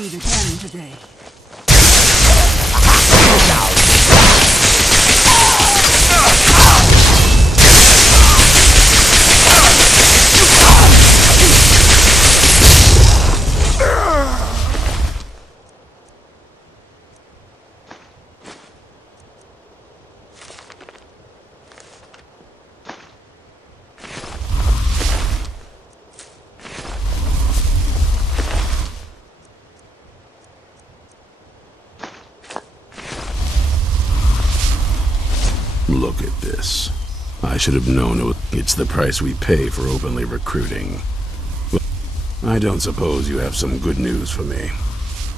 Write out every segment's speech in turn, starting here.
succeed again today. Look at this. I should have known it's the price we pay for openly recruiting. Well, I don't suppose you have some good news for me.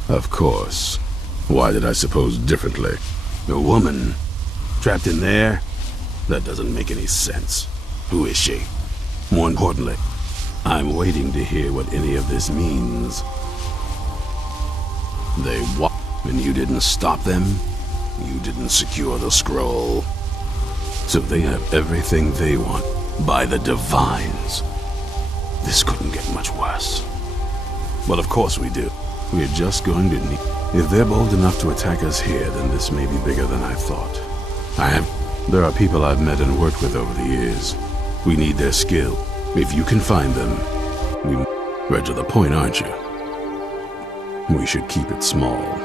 Of course. Why did I suppose differently? A woman? Trapped in there? That doesn't make any sense. Who is she? More importantly, I'm waiting to hear what any of this means. They what? And you didn't stop them? You didn't secure the scroll? So they have everything they want by the Divines. This couldn't get much worse. Well, of course we do. We're just going to need... If they're bold enough to attack us here, then this may be bigger than I thought. There are people I've met and worked with over the years. We need their skill. If you can find them, Right to the point, aren't you? We should keep it small.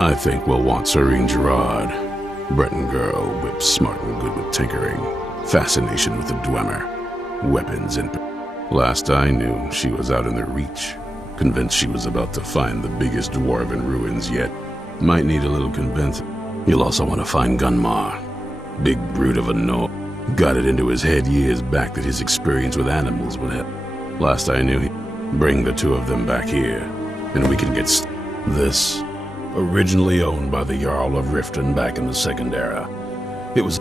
I think we'll want Serene Gerard. Breton girl, whip smart and good with tinkering. Fascination with the Dwemer. Weapons and... Last I knew, she was out in the Reach. Convinced she was about to find the biggest dwarven ruins yet. Might need a little convincing. You'll also want to find Gunmar. Big brute of a Nord. Got it into his head years back that his experience with animals would help. Last I knew, he'd bring the two of them back here, and we can get this. Originally owned by the Jarl of Riften back in the Second Era. It was...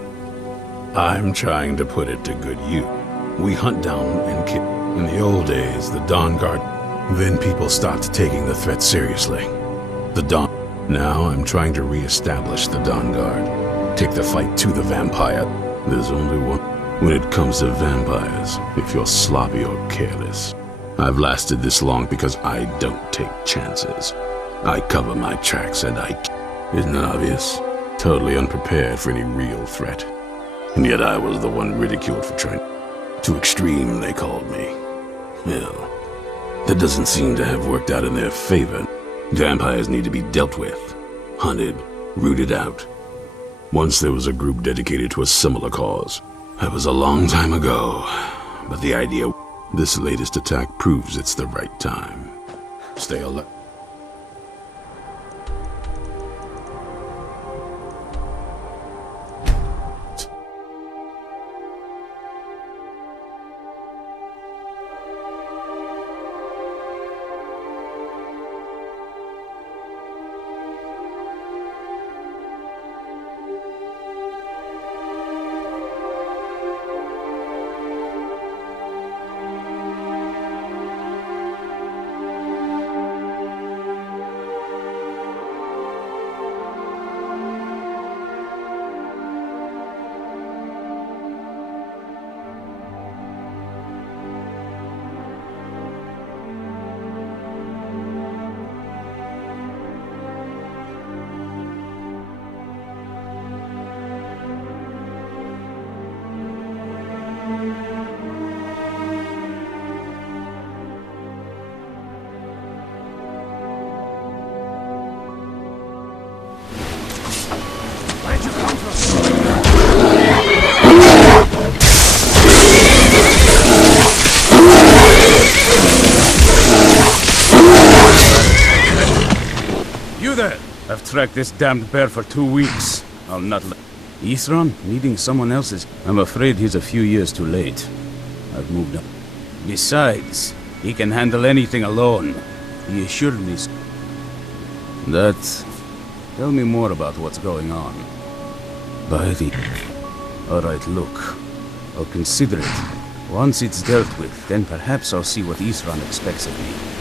I'm trying to put it to good use. We hunt down and kill. In the old days, the Dawn Guard. Then people stopped taking the threat seriously. The Dawn... Now I'm trying to re-establish the Dawn Guard. Take the fight to the vampire. There's only one. When it comes to vampires, if you're sloppy or careless. I've lasted this long because I don't take chances. I cover my tracks and Isn't it obvious? Totally unprepared for any real threat. And yet I was the one ridiculed for trying. Too extreme, they called me. Well, that doesn't seem to have worked out in their favor. Vampires need to be dealt with, hunted, rooted out. Once there was a group dedicated to a similar cause. That was a long time ago. But the idea... This latest attack proves it's the right time. Stay alert. I've tracked this damned bear for 2 weeks. I'll not let... Isran? Needing someone else's? I'm afraid he's a few years too late. I've moved up. Besides, he can handle anything alone. He assured me... That... Tell me more about what's going on. By the... Alright, look. I'll consider it. Once it's dealt with, then perhaps I'll see what Isran expects of me.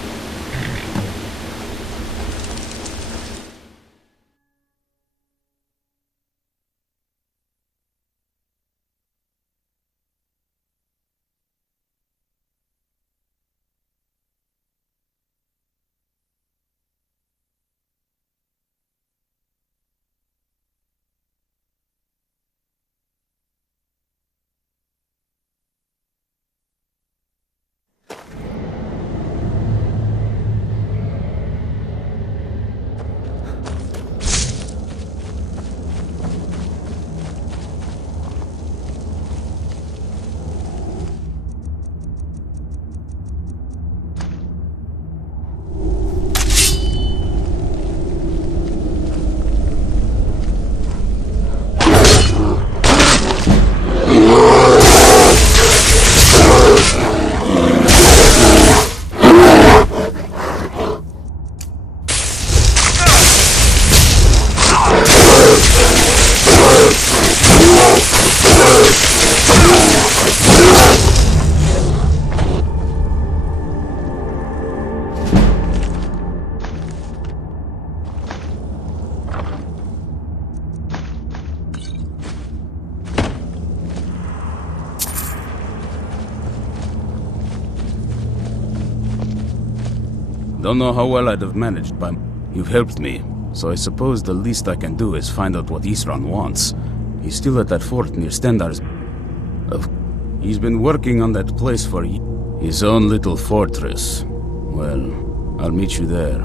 Don't know how well I'd have managed, but you've helped me. So I suppose the least I can do is find out what Isran wants. He's still at that fort near Stendar's. He's been working on that place for his own little fortress. Well, I'll meet you there.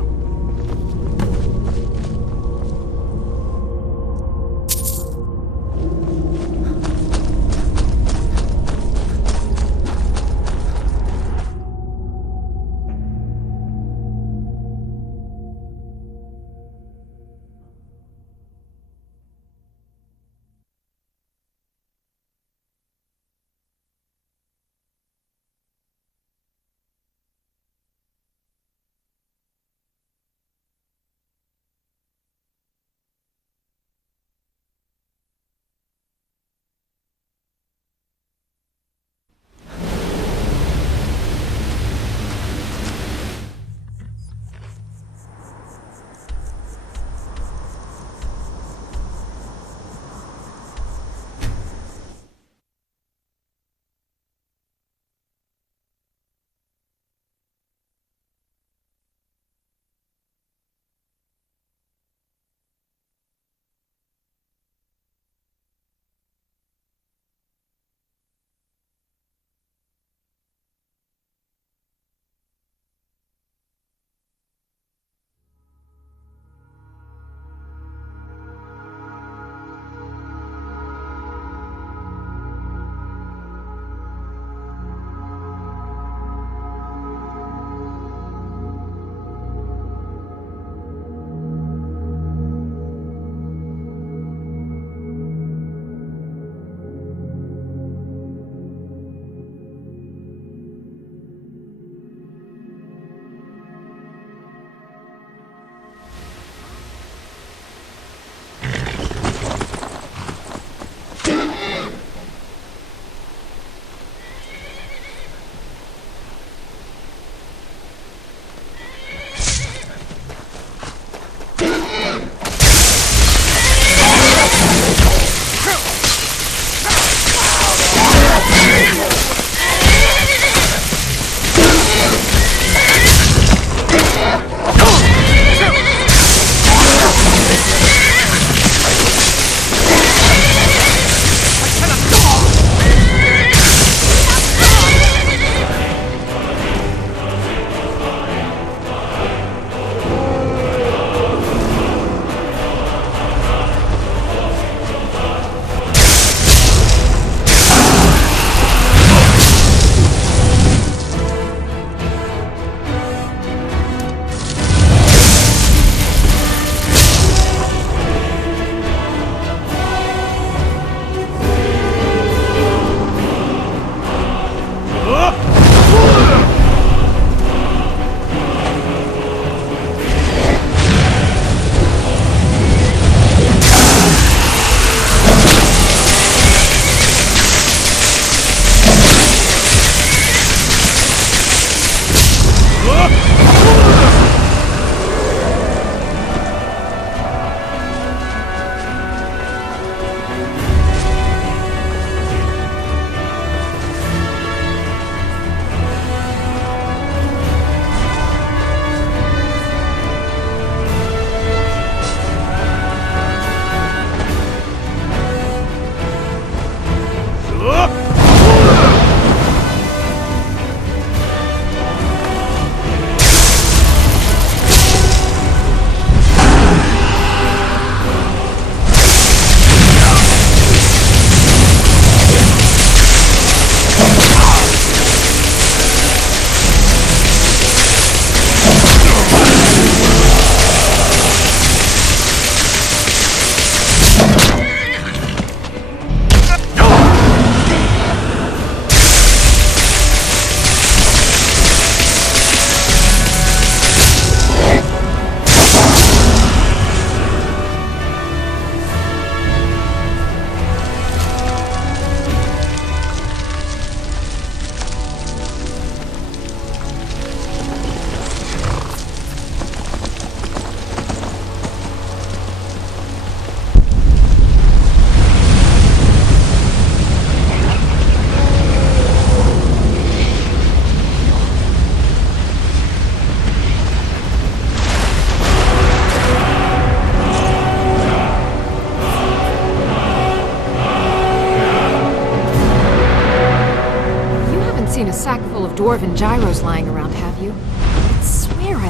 sack full of dwarven gyros lying around, have you? I swear Do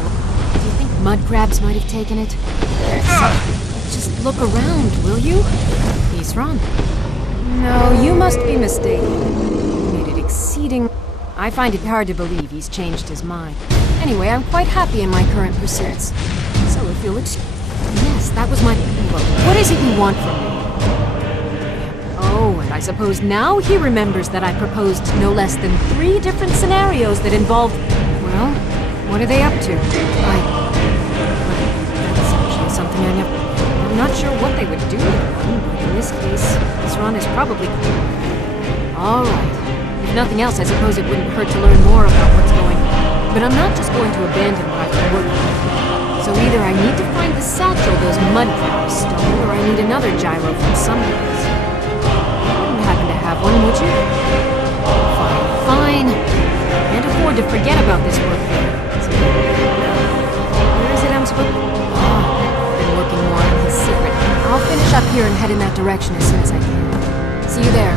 you think mud crabs might have taken it? Just look around, will you? He's wrong. No, you must be mistaken. He made it exceeding... I find it hard to believe he's changed his mind. Anyway, I'm quite happy in my current pursuits. So if you'll Yes, that was my... Look, what is it you want from me? Oh, and I suppose now he remembers that I proposed no less than 3 different scenarios that involved... Well, what are they up to? That's actually something I never... I'm not sure what they would do with one, but in this case, Isran is probably... Alright. If nothing else, I suppose it wouldn't hurt to learn more about what's going on. But I'm not just going to abandon what I've been working on. So either I need to find the satchel those mud crabs stole, or I need another gyro from someplace. You wouldn't happen to have one, would you? Fine, fine. Can't afford to forget about this work there. Where is it I'm supposed to... Been working more on his secret. I'll finish up here and head in that direction as soon as I can. See you there.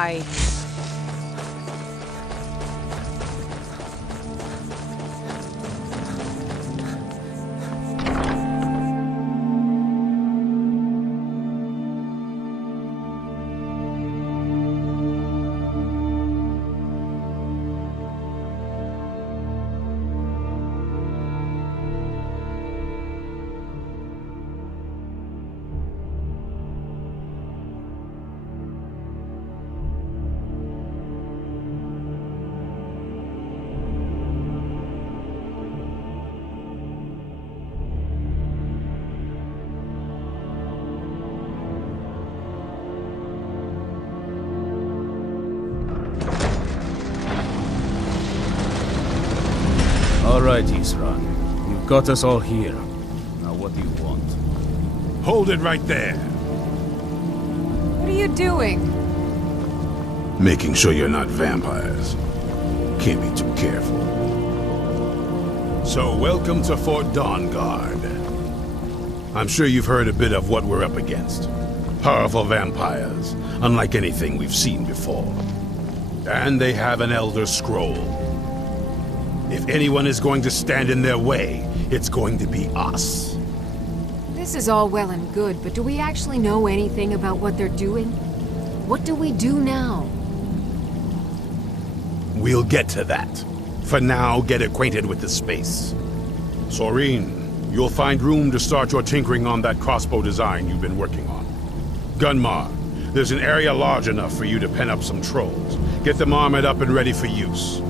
die. All right, Isran. You've got us all here. Now what do you want? Hold it right there. What are you doing? Making sure you're not vampires. Can't be too careful. So, welcome to Fort Dawnguard. I'm sure you've heard a bit of what we're up against. Powerful vampires, unlike anything we've seen before. And they have an Elder Scroll. If anyone is going to stand in their way, it's going to be us. This is all well and good, but do we actually know anything about what they're doing? What do we do now? We'll get to that. For now, get acquainted with the space. Soreen, you'll find room to start your tinkering on that crossbow design you've been working on. Gunmar, there's an area large enough for you to pen up some trolls. Get them armored up and ready for use.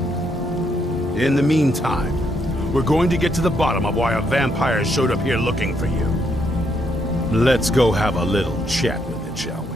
In the meantime, we're going to get to the bottom of why a vampire showed up here looking for you. Let's go have a little chat with it, shall we?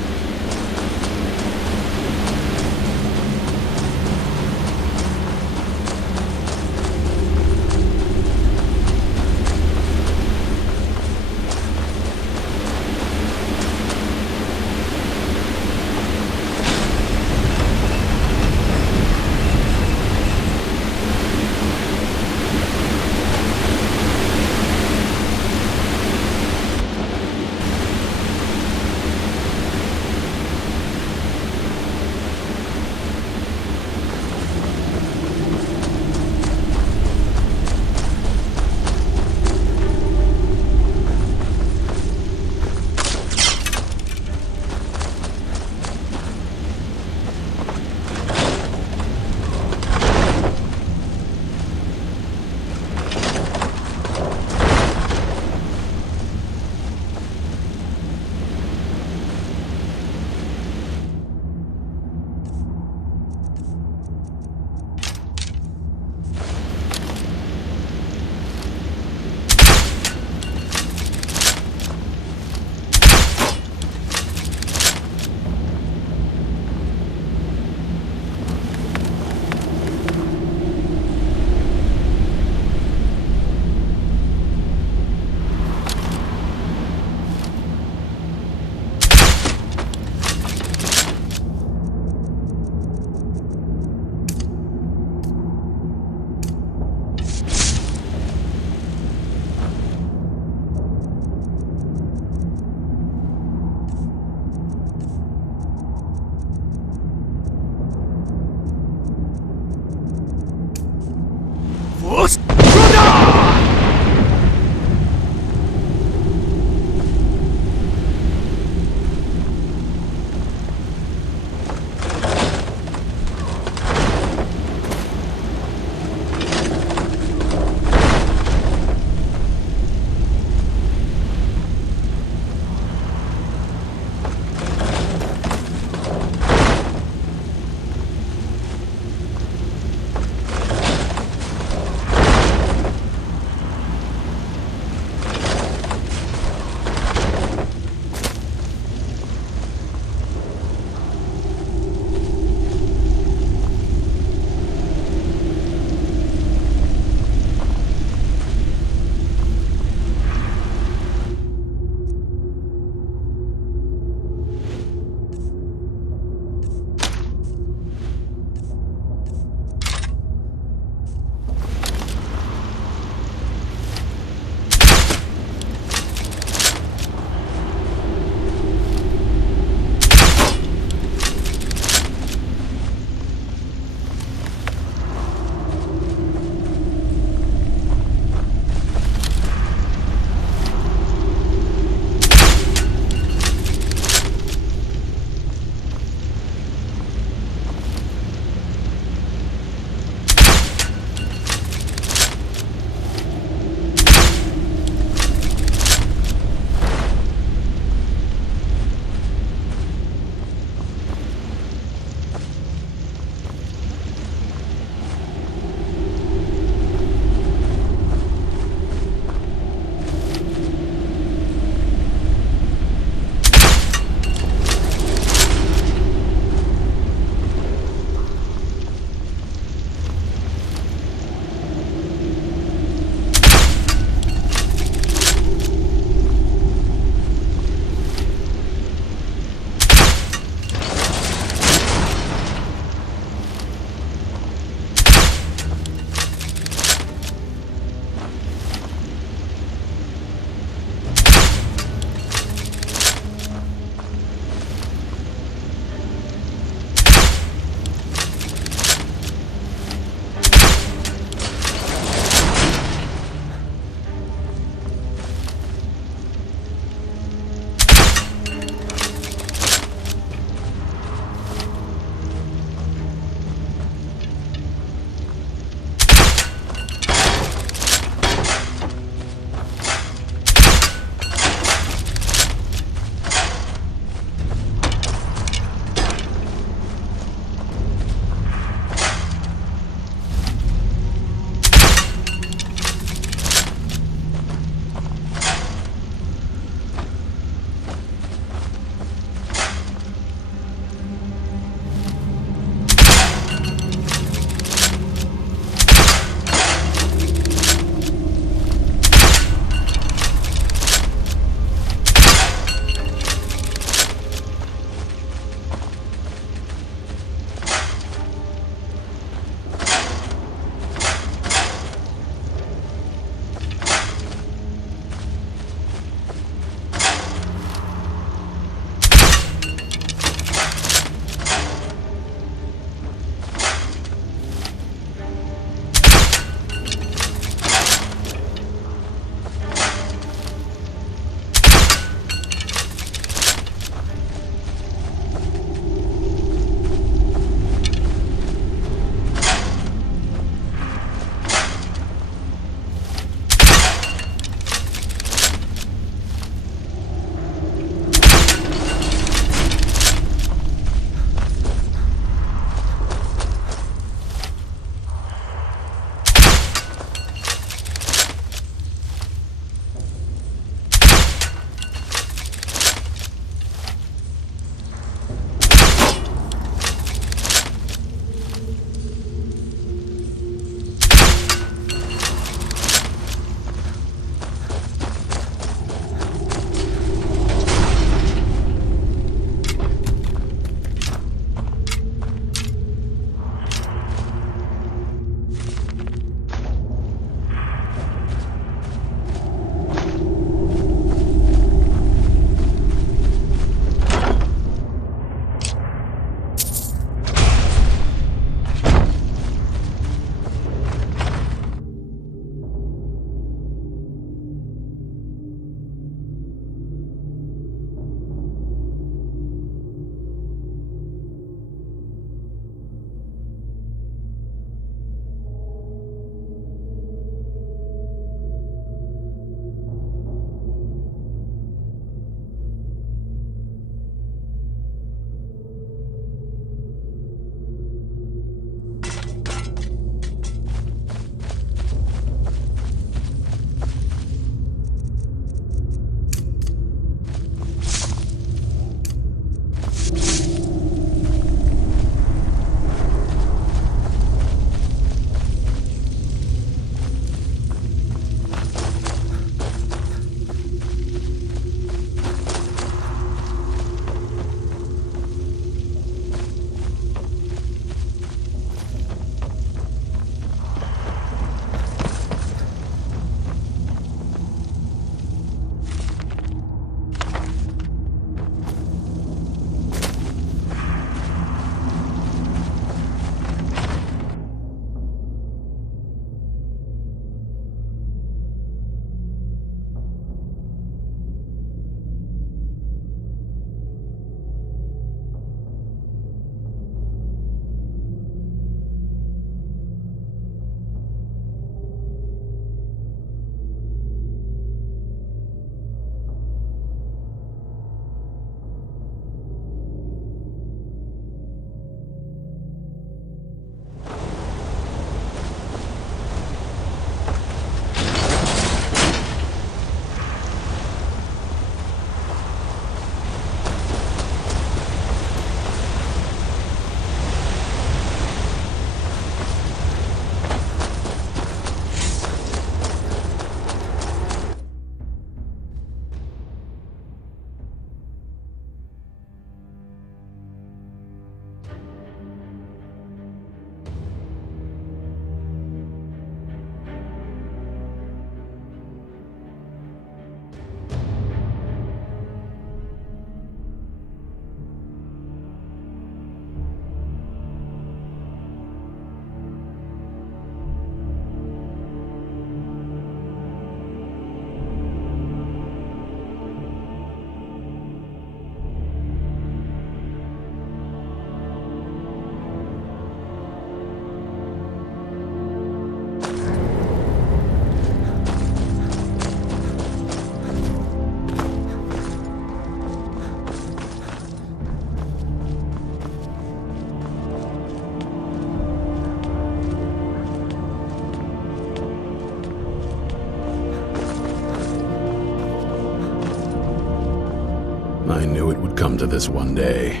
come to this one day.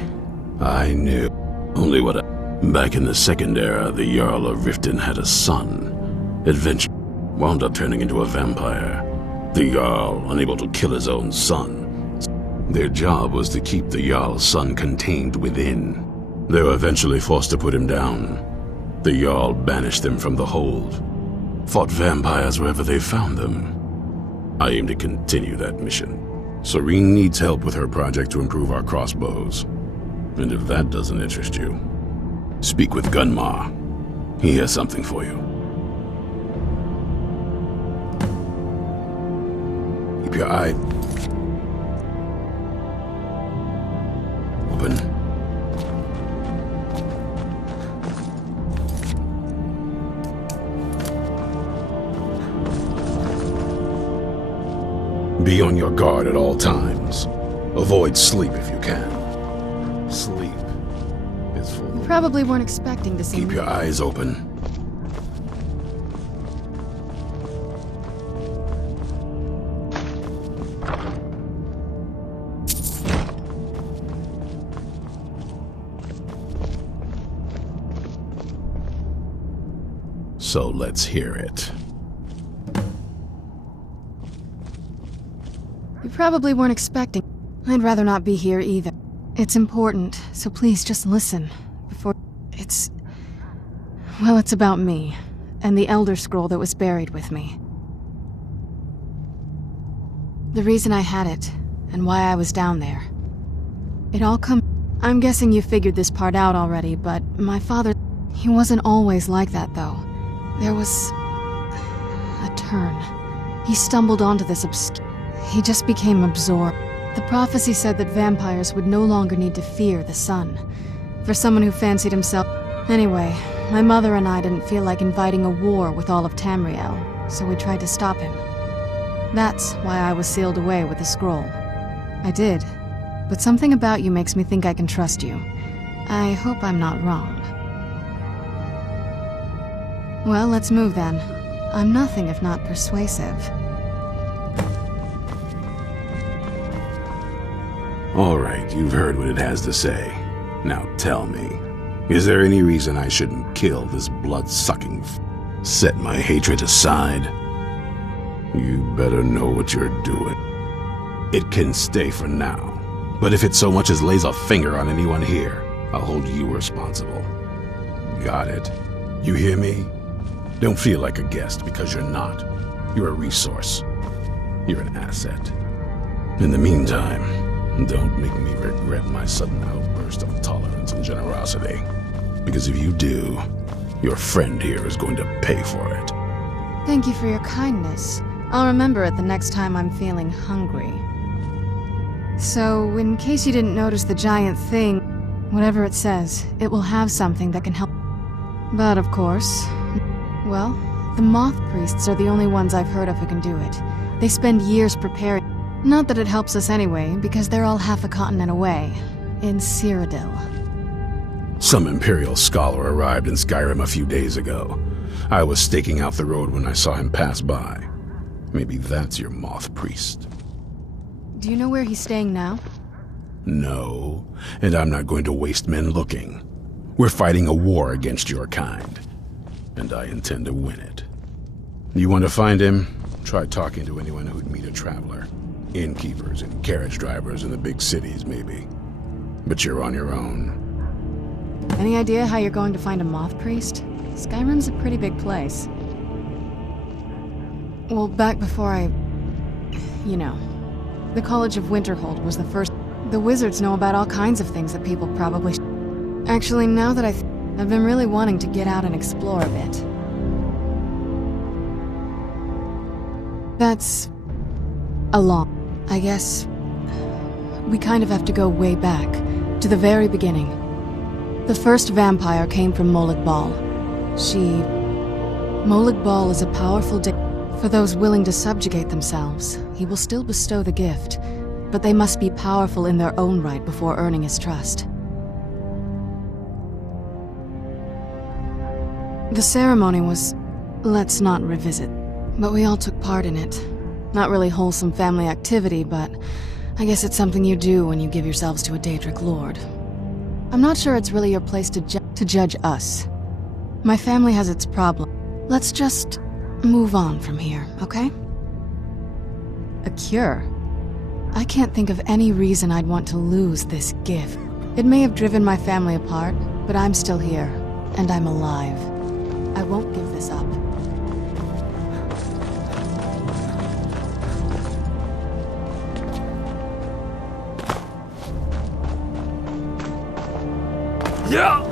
I knew. Only what back in the Second Era, the Jarl of Riften had a son. Adventure wound up turning into a vampire. The Jarl, unable to kill his own son. Their job was to keep the Jarl's son contained within. They were eventually forced to put him down. The Jarl banished them from the hold. Fought vampires wherever they found them. I aim to continue that mission. Serene needs help with her project to improve our crossbows. And if that doesn't interest you, speak with Gunmar. He has something for you. Keep your eye open. Be on your guard at all times. Avoid sleep if you can. Sleep is for You probably weren't expecting to see Keep me. your eyes open. So let's hear it. You probably weren't expecting. I'd rather not be here either. It's important, so please just listen. Before... It's... Well, it's about me, and the Elder Scroll that was buried with me. The reason I had it, and why I was down there. It all come... I'm guessing you figured this part out already, but my father... He wasn't always like that, though. There was... a turn. He stumbled onto this obscure... He just became absorbed. The prophecy said that vampires would no longer need to fear the sun. For someone who fancied himself... Anyway, my mother and I didn't feel like inviting a war with all of Tamriel, so we tried to stop him. That's why I was sealed away with the scroll. I did. But something about you makes me think I can trust you. I hope I'm not wrong. Well, let's move then. I'm nothing if not persuasive. All right, you've heard what it has to say. Now tell me, is there any reason I shouldn't kill this blood-sucking set my hatred aside? You better know what you're doing. It can stay for now, but if it so much as lays a finger on anyone here, I'll hold you responsible. Got it? You hear me? Don't feel like a guest, because you're not. You're a resource. You're an asset. In the meantime, don't make me regret my sudden outburst of tolerance and generosity. Because if you do, your friend here is going to pay for it. Thank you for your kindness. I'll remember it the next time I'm feeling hungry. So, in case you didn't notice the giant thing, whatever it says, it will have something that can help. But of course, well, the moth priests are the only ones I've heard of who can do it. They spend years preparing. Not that it helps us anyway, because they're all half a continent away, in Cyrodiil. Some Imperial scholar arrived in Skyrim a few days ago. I was staking out the road when I saw him pass by. Maybe that's your moth priest. Do you know where he's staying now? No, and I'm not going to waste men looking. We're fighting a war against your kind, and I intend to win it. You want to find him? Try talking to anyone who'd meet a traveler. Innkeepers and carriage drivers in the big cities, maybe. But you're on your own. Any idea how you're going to find a moth priest? Skyrim's a pretty big place. Well, back before you know, the College of Winterhold was the first... The wizards know about all kinds of things that people probably Actually, now that I've been really wanting to get out and explore a bit. That's... a lot. I guess... we kind of have to go way back, to the very beginning. The first vampire came from Molag Bal. Molag Bal is a powerful for those willing to subjugate themselves. He will still bestow the gift, but they must be powerful in their own right before earning his trust. The ceremony was... let's not revisit. But we all took part in it. Not really wholesome family activity, but I guess it's something you do when you give yourselves to a Daedric lord. I'm not sure it's really your place to judge us. My family has its problem. Let's just move on from here, okay? A cure? I can't think of any reason I'd want to lose this gift. It may have driven my family apart, but I'm still here, and I'm alive. I won't give this up. Yeah!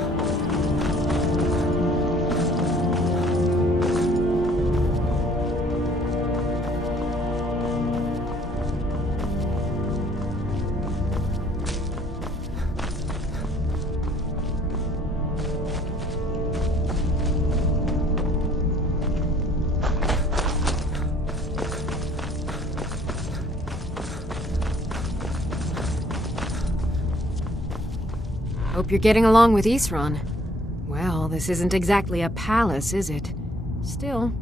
Hope you're getting along with Isran. Well, this isn't exactly a palace, is it? Still,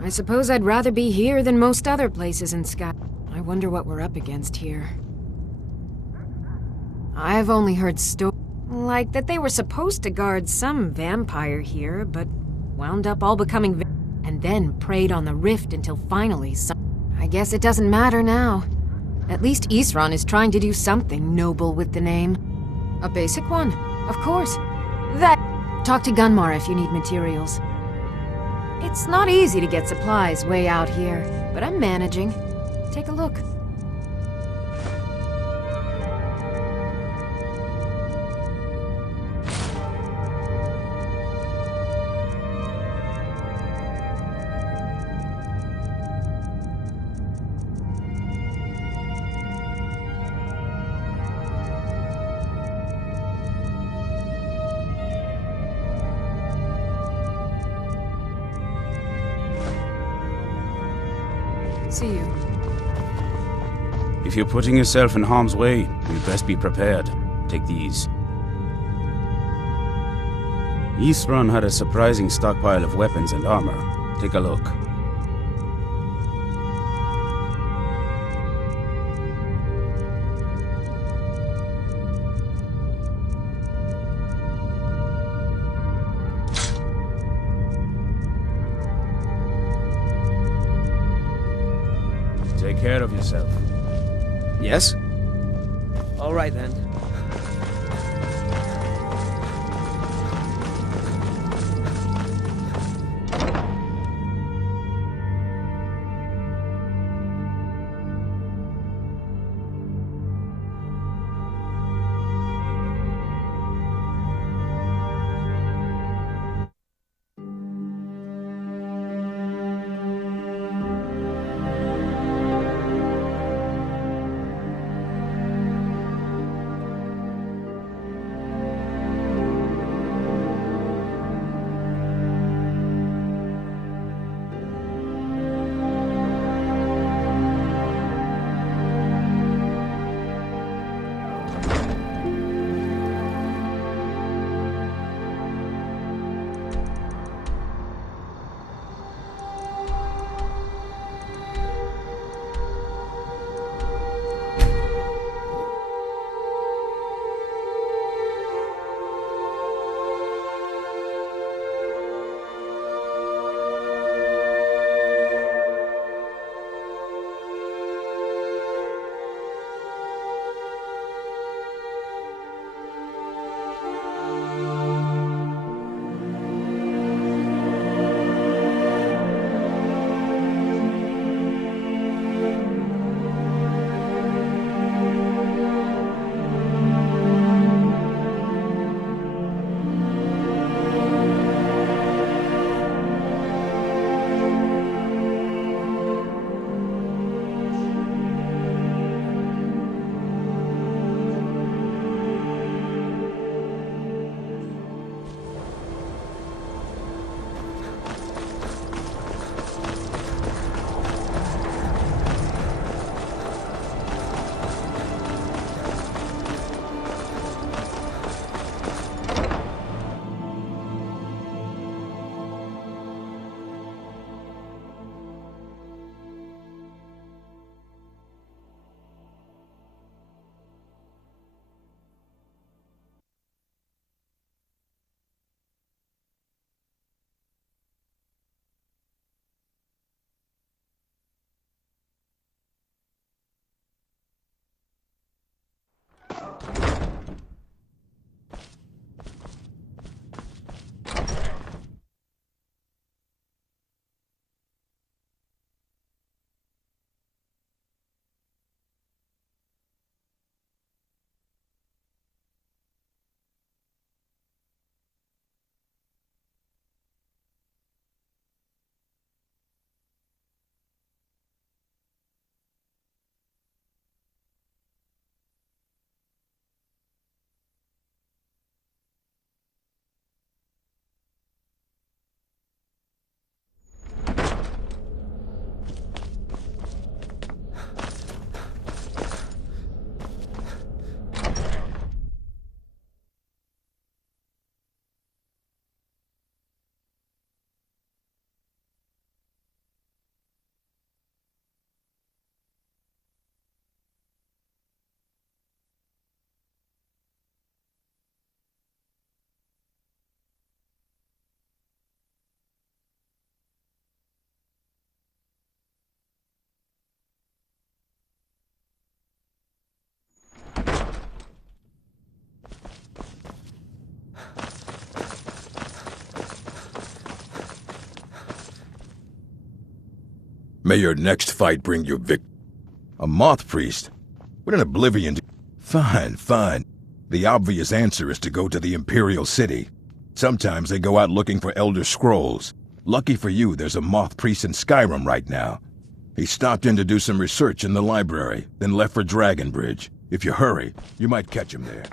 I suppose I'd rather be here than most other places in Sky. I wonder what we're up against here. I've only heard like that they were supposed to guard some vampire here, but wound up all becoming and then preyed on the rift until finally I guess it doesn't matter now. At least Isran is trying to do something noble with the name. A basic one, of course. Talk to Gunmar if you need materials. It's not easy to get supplies way out here, but I'm managing. Take a look. See you. If you're putting yourself in harm's way, you'd best be prepared. Take these. Isran had a surprising stockpile of weapons and armor. Take a look. Take care of yourself. Yes? All right then. May your next fight bring you A moth priest? What an oblivion to... Fine, fine. The obvious answer is to go to the Imperial City. Sometimes they go out looking for Elder Scrolls. Lucky for you, there's a moth priest in Skyrim right now. He stopped in to do some research in the library, then left for Dragonbridge. If you hurry, you might catch him there.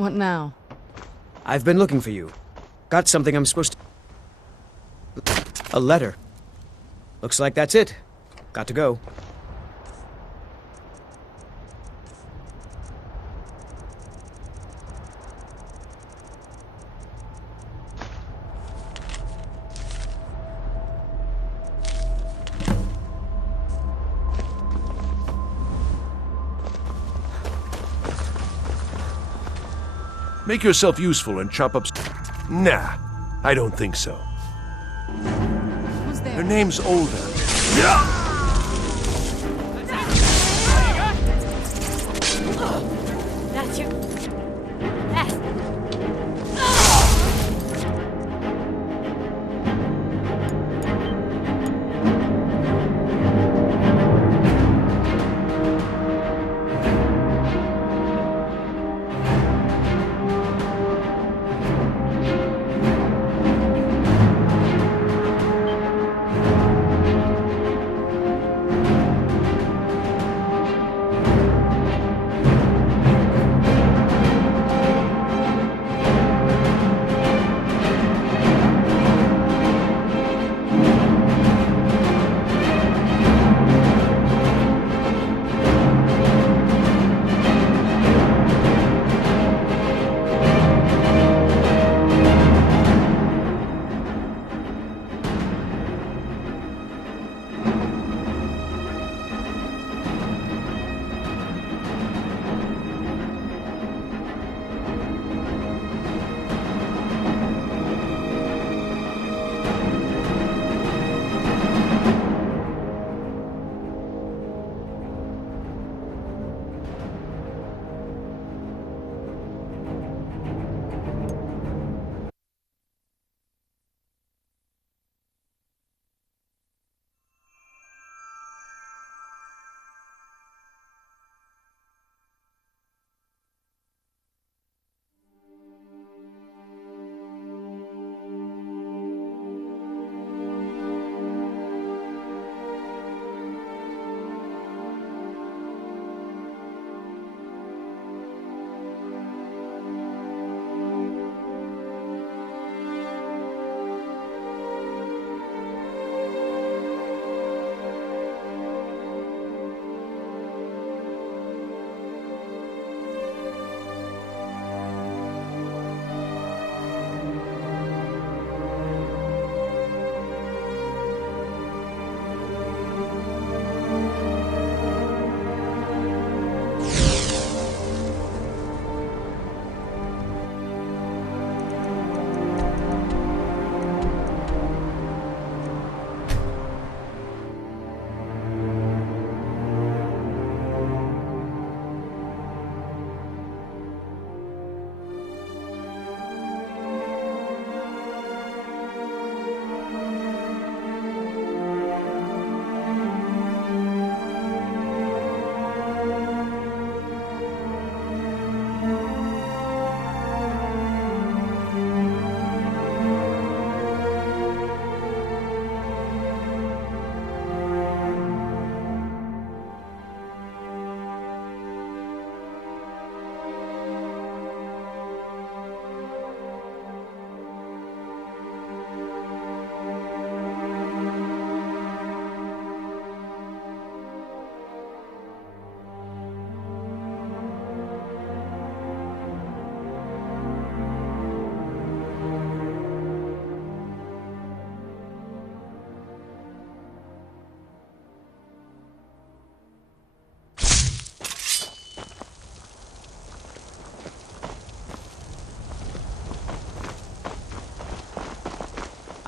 What now? I've been looking for you. Got something I'm supposed to... A letter. Looks like that's it. Got to go. Make yourself useful and chop up... Nah, I don't think so. Who's there? Her name's Older. That's you.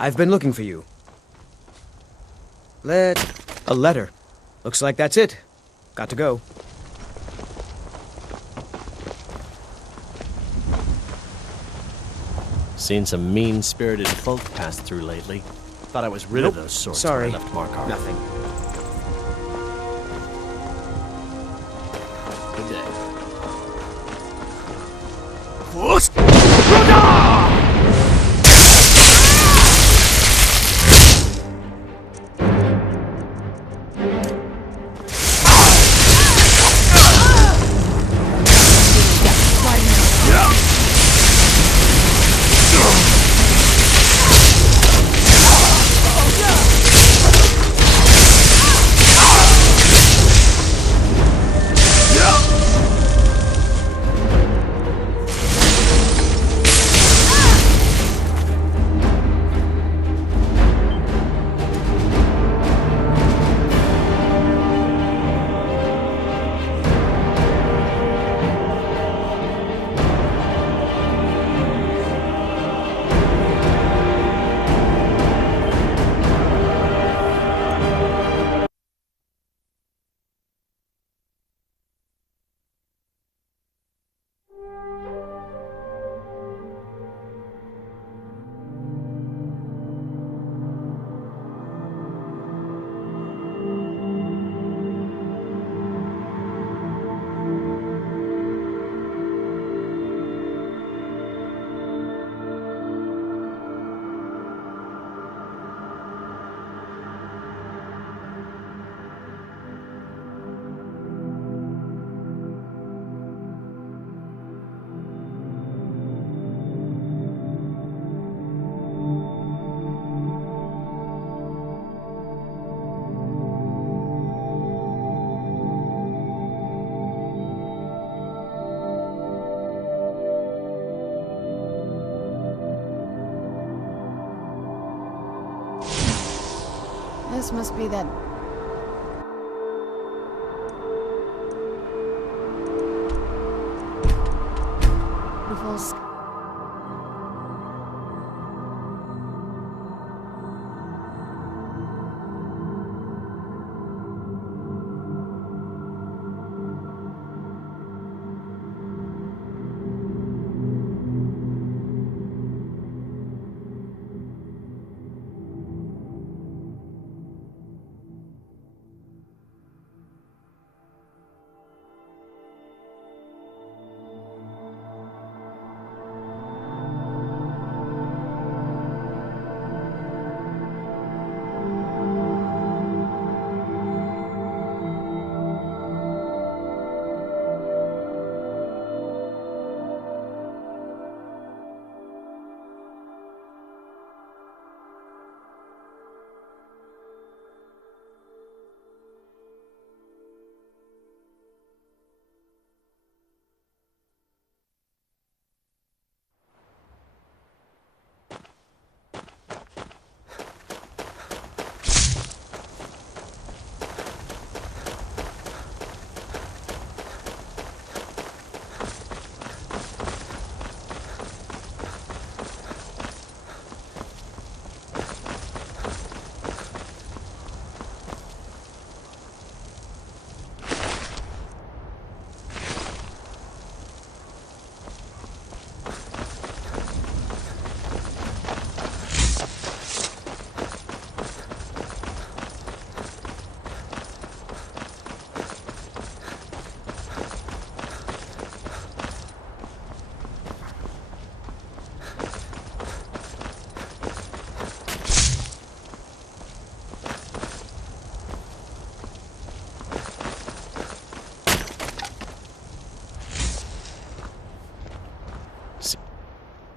I've been looking for you. A letter. Looks like that's it. Got to go. Seen some mean-spirited folk pass through lately. Thought I was rid of Nope. those sorts Sorry. when I left Markarth. Nothing. Good day. This must be that... beautiful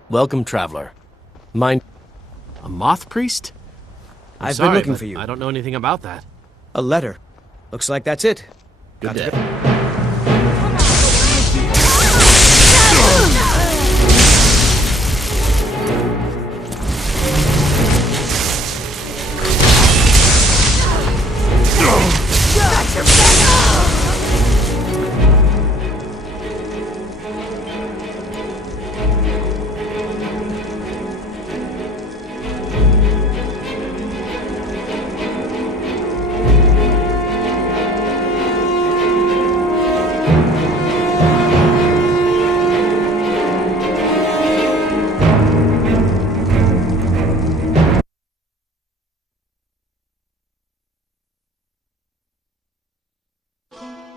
Welcome, traveler. Mind... a moth priest? I'm I've sorry, been looking but for you. I don't know anything about that. A letter. Looks like that's it. Good Got to day. go. Bye.